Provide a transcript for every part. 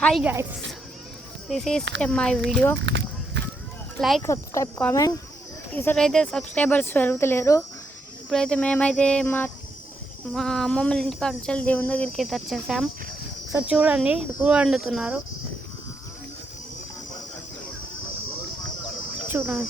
Hi guys, this is my video. Like, subscribe, comment. ఈసారైతే subscribers పెరుగుతలేరు. ఇప్పుడైతే మేమైతే మా అమ్మమ్మ ఇంటికి అంచెలు దేవుని దగ్గరికి అయితే వచ్చేసాం. సో చూడండి, కూర వండుతున్నారు. చూడండి.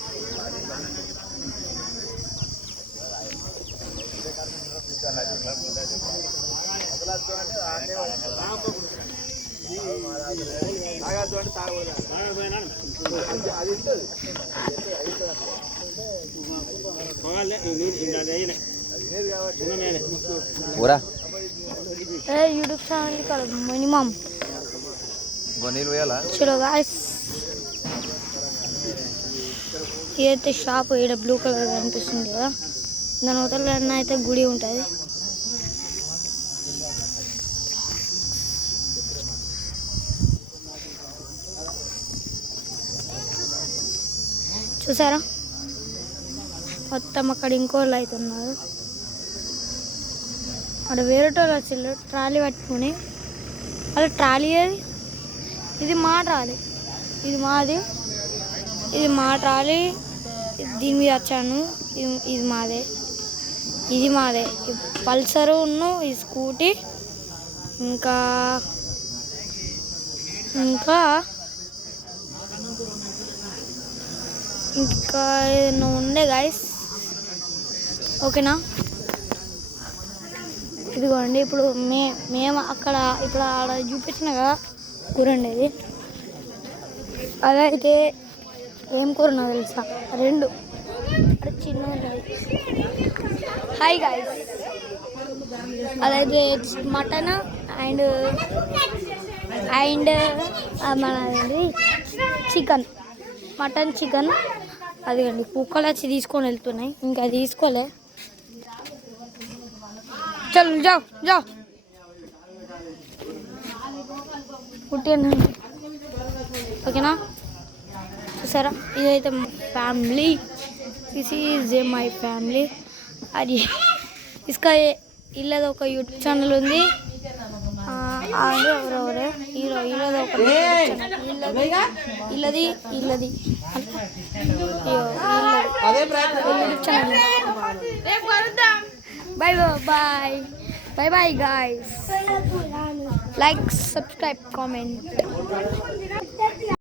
యూట్యూబ్ ఛానల్ ఇక్కడ మినిమం చలో గాయ్స్, ఇదైతే షాప్ ఇక్కడ బ్లూ కలర్ కనిపిస్తుంది కదా, దాని అవతల అయితే గుడి ఉంటుంది. చూసారా, మొత్తం అక్కడ ఇంకోళ్ళు అవుతున్నారు. అక్కడ వేరేటోళ్ళు వచ్చిళ్ళు ట్రాలీ పట్టుకుని. అలా ట్రాలీ ఇది మా ట్రాలీ, ఇది మాది, ఇది మా ట్రాలీ. దీని మీద వచ్చాను. ఇది మాదే, ఇది మాదే. పల్సరు ఈ స్కూటీ ఇంకా ఇంకా ఇంకా ఏదైనా ఉండే గాయస్. ఓకేనా, ఇదిగోండి. ఇప్పుడు మేము అక్కడ ఇప్పుడు ఆడ చూపించిన కదా కూర ఉండేది, అదైతే ఏం కూర నాకు తెలుసా, రెండు అక్కడ చిన్న ఉంటుంది. హాయ్ గాయస్, అదైతే మటన్ అండ్ మనది చికెన్, మటన్ చికెన్. అదిగండి కుక్కలు వచ్చి తీసుకొని వెళ్తున్నాయి, ఇంకా తీసుకోలే. చల్ జావ్ జావ్ పుట్టిన. ఓకేనా, చూసారా, ఇదైతే family. This is my family. అది ఇసుక ఇల్లది ఒక యూట్యూబ్ ఛానల్ ఉంది. ఎవరెవరే ఇల్లది ఒక ఇల్లది YouTube channel. Bye bye guys. Like, subscribe, comment.